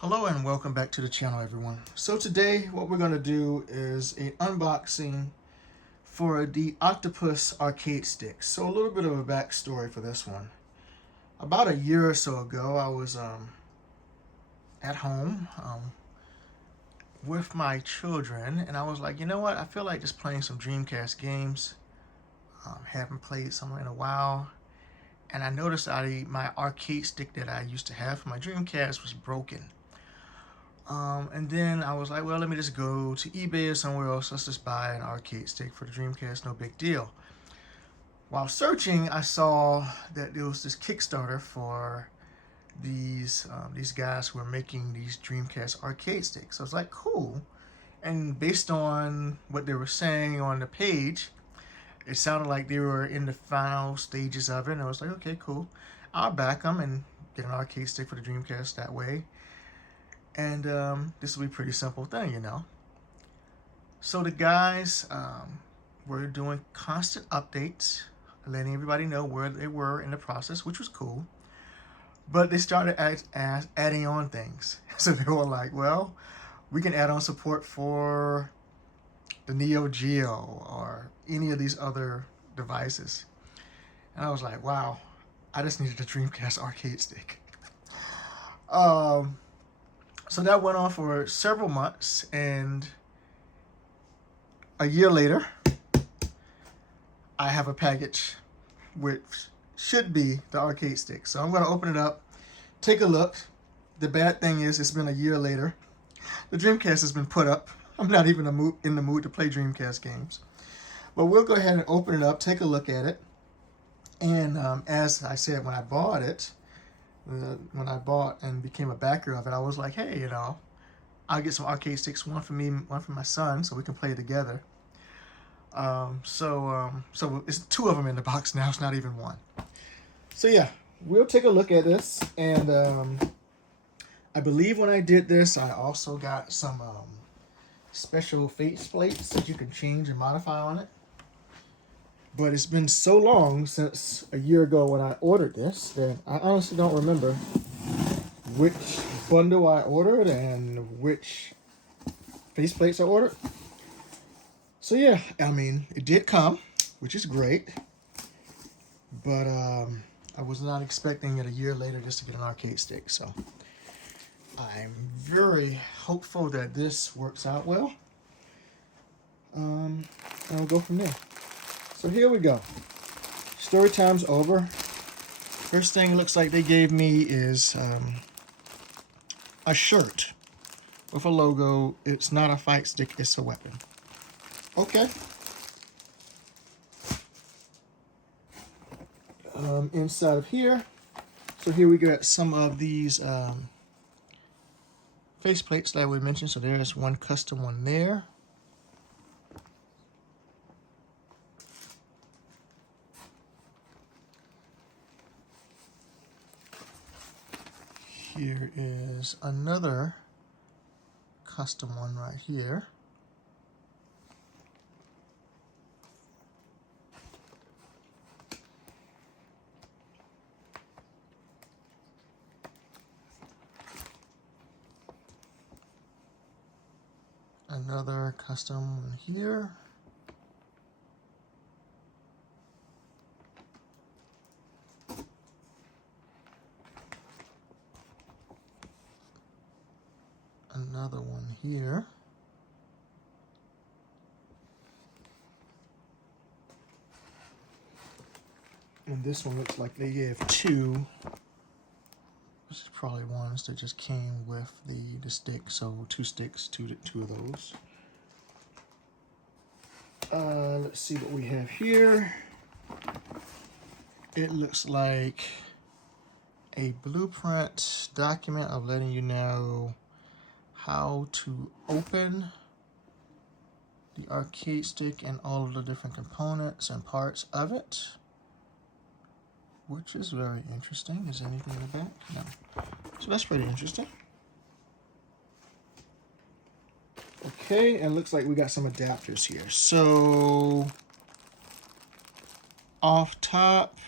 Hello and welcome back to the channel, everyone. So today what we're going to do is an unboxing for the Octopus arcade stick. So a little bit of a backstory for this one. About a year or so ago, I was at home with my children, and I was like, you know what, I feel like just playing some Dreamcast games. Haven't played some in a while, and I noticed my arcade stick that I used to have for my Dreamcast was broken. And then I was like, well, let me just go to eBay or somewhere else. Let's just buy an arcade stick for the Dreamcast, no big deal. While searching, I saw that there was this Kickstarter for these guys who were making these Dreamcast arcade sticks. So I was like, cool. And based on what they were saying on the page, it sounded like they were in the final stages of it. And I was like, okay, cool. I'll back them and get an arcade stick for the Dreamcast that way. And this will be a pretty simple thing, you know. So the guys were doing constant updates, letting everybody know where they were in the process, which was cool. But they started adding on things. So they were like, well, we can add on support for the Neo Geo or any of these other devices. And I was like, wow, I just needed a Dreamcast arcade stick. So that went on for several months, and a year later, I have a package which should be the arcade stick. So I'm going to open it up, take a look. The bad thing is it's been a year later. The Dreamcast has been put up. I'm not even in the mood to play Dreamcast games. But we'll go ahead and open it up, take a look at it. And as I said, when I bought it, when I bought and became a backer of it, I was like, hey, you know, I'll get some arcade sticks, one for me, one for my son, so we can play together. So it's two of them in the box now. It's not even one. So yeah, we'll take a look at this. And I believe when I did this, I also got some special face plates that you can change and modify on it. But it's been so long since a year ago when I ordered this that I honestly don't remember which bundle I ordered and which faceplates I ordered. So yeah, I mean, it did come, which is great. But I was not expecting it a year later just to get an arcade stick. So I'm very hopeful that this works out well. And we'll go from there. So here we go. Story time's over. First thing it looks like they gave me is a shirt with a logo. It's not a fight stick, it's a weapon. Okay. Inside of here. So here we got some of these face plates that we mentioned. So there's one custom one there. Here is another custom one right here. Another custom one here. Another one here. And this one looks like they have two. This is probably ones that just came with the stick, so two sticks, two of those. Let's see what we have here. It looks like a blueprint document of letting you know how to open the arcade stick and all of the different components and parts of it, which is very interesting. Is anything in the back? No. So that's pretty interesting. Okay, and looks like we got some adapters here. So off top,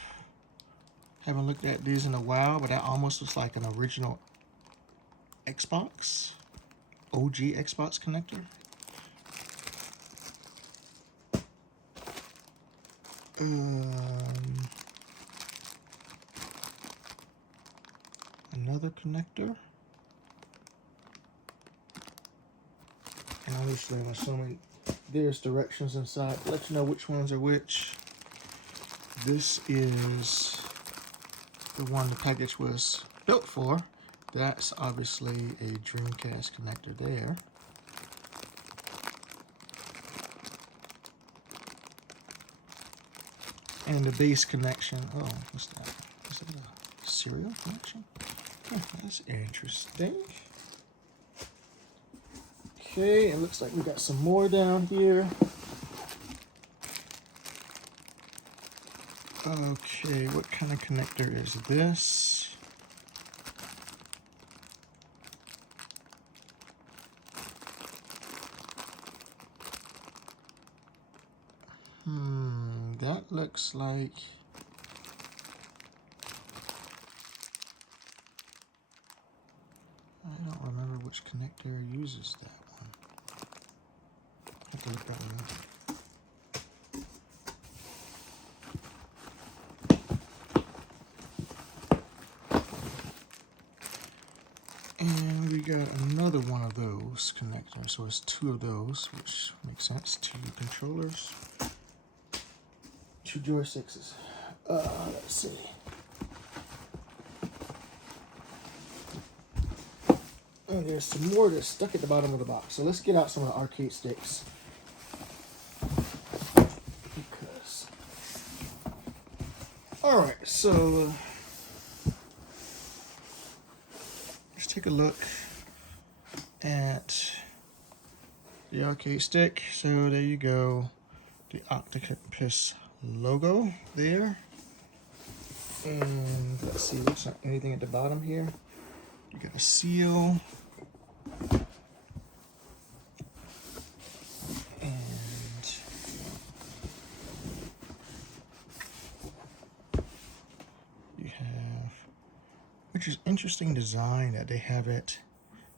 haven't looked at these in a while, but that almost looks like an original Xbox, OG Xbox connector. Another connector. And obviously I'm assuming there's directions inside. Let you know which ones are which. This is the one the package was built for. That's obviously a Dreamcast connector there. And the base connection. Oh, what's that? Is that a serial connection? Oh, that's interesting. Okay, it looks like we got some more down here. Okay, what kind of connector is this? That looks like I don't remember which connector uses that one. I have to look that one up. And we got another one of those connectors. So it's two of those, which makes sense. Two controllers, two joysticks. Let's see. And there's some more that's stuck at the bottom of the box. So let's get out some of the arcade sticks. Because... Alright, so let's take a look at the arcade stick. So there you go. The Octopus logo there. And let's see, looks like anything at the bottom here. You got a seal. And you have, which is interesting design that they have it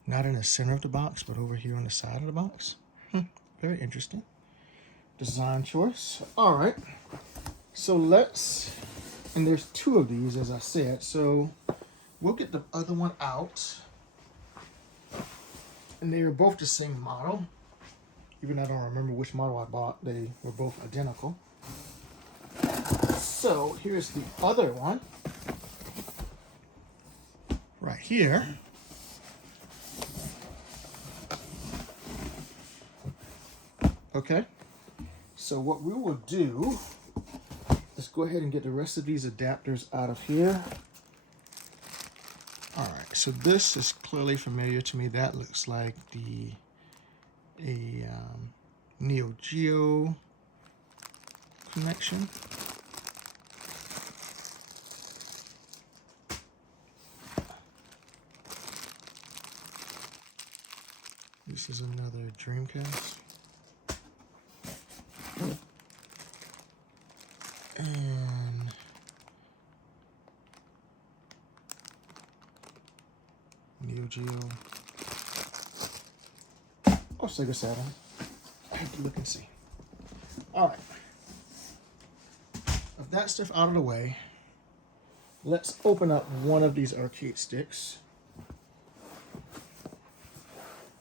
not in the center of the box, but over here on the side of the box. Very interesting design choice. All right, so let's, and there's two of these, as I said, so we'll get the other one out. And they were both the same model. Even though I don't remember which model I bought, they were both identical. So here's the other one. Right here. Okay. So what we will do is go ahead and get the rest of these adapters out of here. All right, so this is clearly familiar to me. That looks like a Neo Geo connection. This is another Dreamcast. And Neo Geo. Or Sega Saturn. I have to look and see. Alright. With that stuff out of the way, let's open up one of these arcade sticks.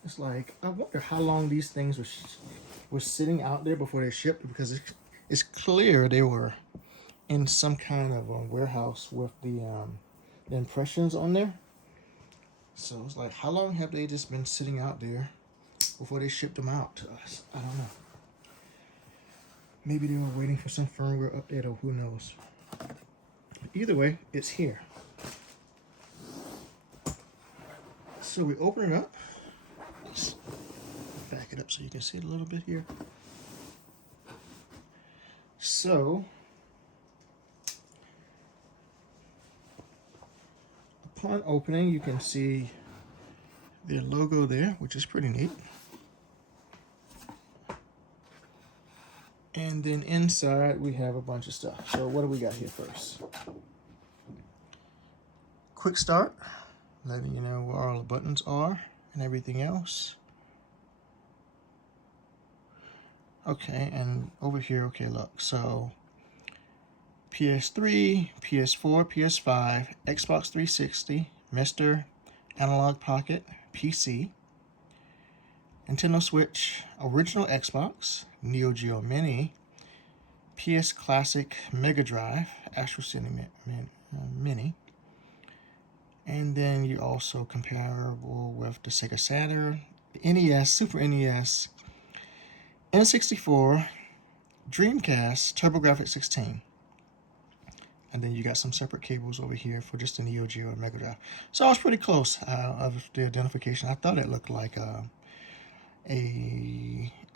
It's like, I wonder how long these things were sitting out there before they shipped, because it's clear they were in some kind of a warehouse with the impressions on there. So it's like, how long have they just been sitting out there before they shipped them out to us? I don't know. Maybe they were waiting for some firmware update, or who knows. Either way, it's here. So we open it up. Let's back it up so you can see it a little bit here. So, upon opening, you can see their logo there, which is pretty neat. And then inside, we have a bunch of stuff. So what do we got here first? Quick start, letting you know where all the buttons are and everything else. Okay, and over here, okay, look, so PS3, PS4, PS5, Xbox 360, Mr. Analog Pocket, PC, Nintendo Switch, original Xbox, Neo Geo Mini, PS Classic Mega Drive, Astro City Mini, and then you also comparable with the Sega Saturn, the NES, Super NES, N64, Dreamcast, TurboGrafx 16. And then you got some separate cables over here for just the Neo Geo and Mega Drive. So I was pretty close of the identification. I thought it looked like a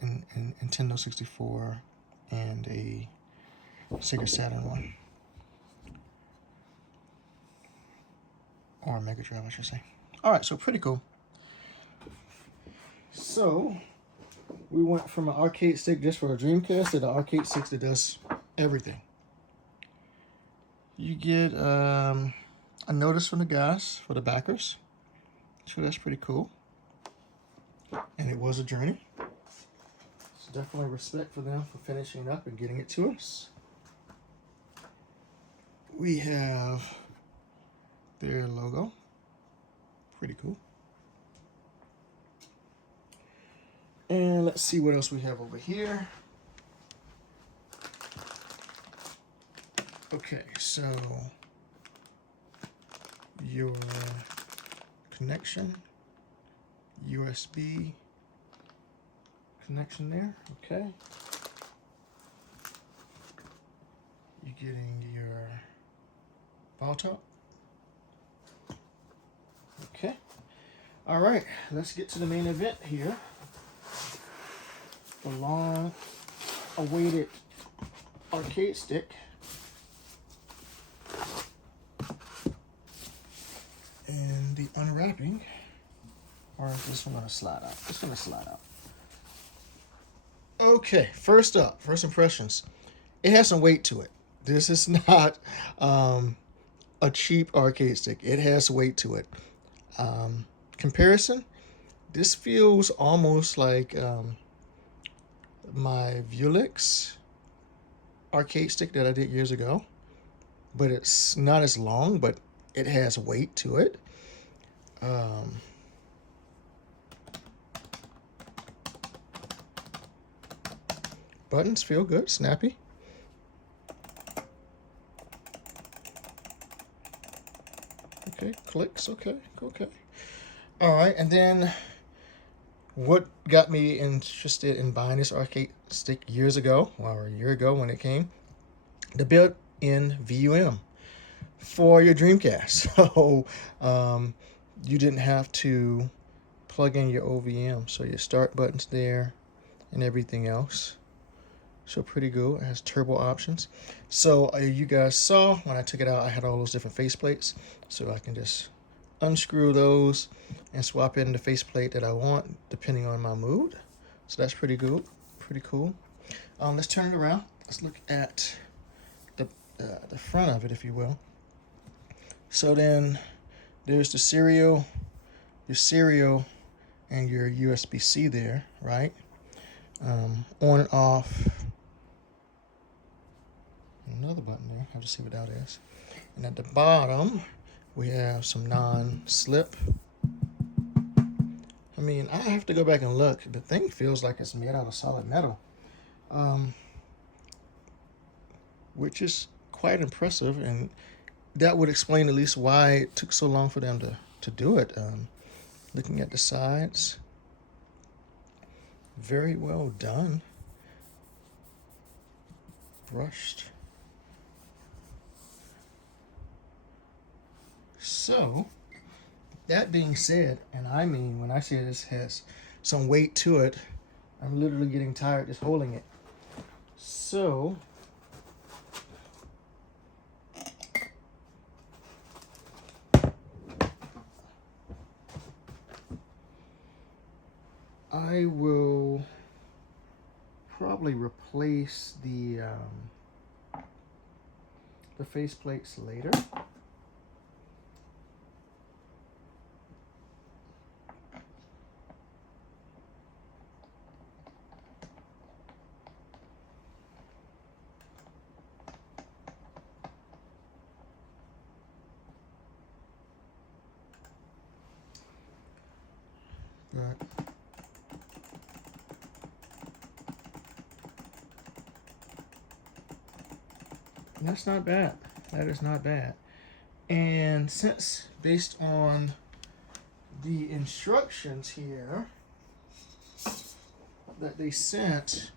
Nintendo 64 and a Sega Saturn one. Or a Mega Drive, I should say. Alright, so pretty cool. So, we went from an arcade stick just for a Dreamcast to the arcade stick that does everything. You get a notice from the guys for the backers. So that's pretty cool. And it was a journey. So definitely respect for them for finishing up and getting it to us. We have their logo. Pretty cool. And let's see what else we have over here. Okay, so your connection, USB connection there, okay. You're getting your ball top. Okay. All right, let's get to the main event here. The long awaited arcade stick. And the unwrapping, or is this one gonna slide out? It's gonna slide out. Okay, first up, first impressions. It has some weight to it. This is not a cheap arcade stick. It has weight to it. Comparison, this feels almost like my Vulix arcade stick that I did years ago, but it's not as long, but it has weight to it. Buttons feel good, snappy. Okay, clicks, okay. All right, and then what got me interested in buying this arcade stick years ago, or a year ago when it came, the built-in VUM for your Dreamcast. So you didn't have to plug in your OVM. So your start buttons there and everything else. So pretty good. It has turbo options. So you guys saw when I took it out, I had all those different faceplates. So I can just unscrew those and swap in the faceplate that I want depending on my mood. So that's pretty good. Pretty cool. Let's turn it around. Let's look at the front of it, if you will. So then there's the serial, your serial, and your USB-C there, right? On and off. Another button there. I have to see what that is. And at the bottom, we have some non-slip. I mean, I have to go back and look. The thing feels like it's made out of solid metal, which is quite impressive, and that would explain at least why it took so long for them to do it. Looking at the sides, very well done. Brushed. So, that being said, and I mean, when I say this has some weight to it, I'm literally getting tired just holding it. So, I will probably replace the faceplates later. Good. That's not bad. That is not bad. And since based on the instructions here that they sent,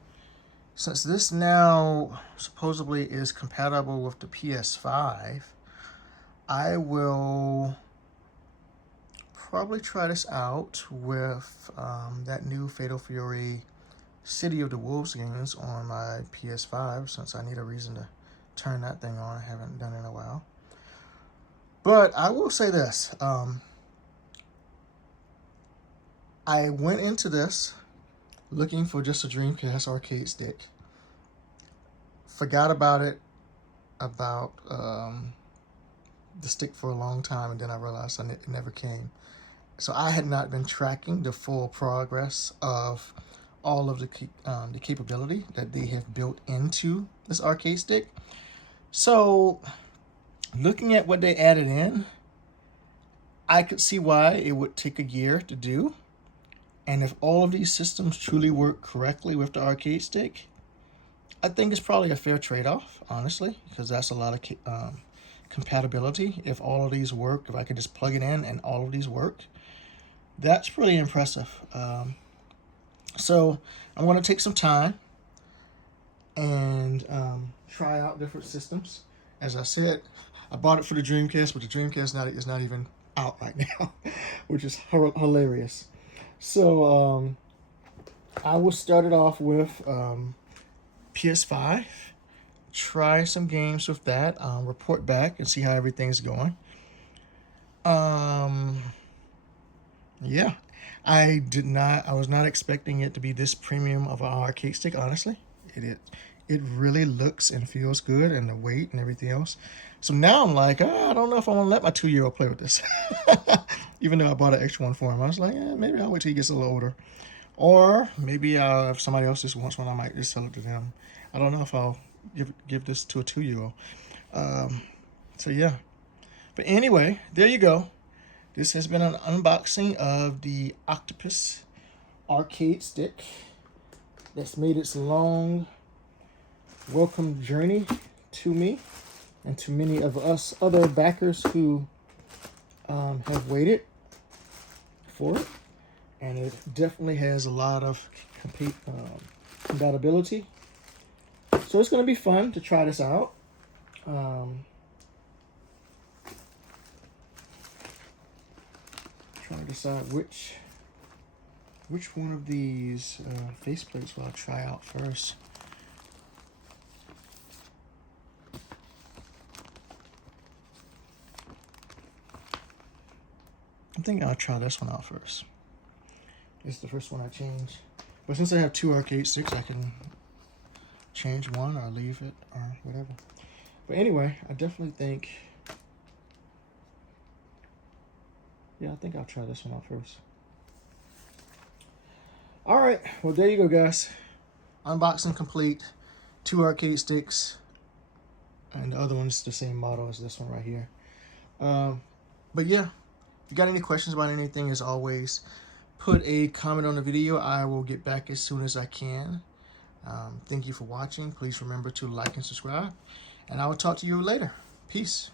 since this now supposedly is compatible with the PS5, I will probably try this out with that new Fatal Fury City of the Wolves games on my PS5, since I need a reason to turn that thing on. I haven't done it in a while. But I will say this. I went into this looking for just a Dreamcast arcade stick. Forgot about it, about the stick for a long time, and then I realized it never came. So I had not been tracking the full progress of all of the capability that they have built into this arcade stick. So looking at what they added in, I could see why it would take a year to do. And if all of these systems truly work correctly with the arcade stick, I think it's probably a fair trade-off, honestly, because that's a lot of compatibility. If all of these work, if I could just plug it in and all of these work, that's pretty impressive. So I'm going to take some time and try out different systems. As I said, I bought it for the Dreamcast, but the Dreamcast is not even out right now, which is hilarious. So I will start it off with PS5, try some games with that, report back and see how everything's going. Yeah, I was not expecting it to be this premium of an arcade stick, honestly. It really looks and feels good, and the weight and everything else. So now I'm like, I don't know if I want to let my 2-year-old play with this. Even though I bought an extra one for him, I was like, maybe I'll wait till he gets a little older. Or maybe if somebody else just wants one, I might just sell it to them. I don't know if I'll give this to a 2-year-old. So yeah. But anyway, there you go. This has been an unboxing of the Octopus arcade stick that's made its long welcome journey to me and to many of us other backers who have waited for it. And it definitely has a lot of compatibility. So it's going to be fun to try this out. Trying to decide which one of these faceplates will I try out first. I think I'll try this one out first. It's the first one I change. But since I have 2 arcade sticks, I can change one or leave it or whatever. But anyway, I definitely think... yeah, I think I'll try this one out first. Alright, well there you go, guys. Unboxing complete. 2 arcade sticks. And the other one's the same model as this one right here. But yeah, if you got any questions about anything, as always, put a comment on the video. I will get back as soon as I can. Thank you for watching. Please remember to like and subscribe. And I will talk to you later. Peace.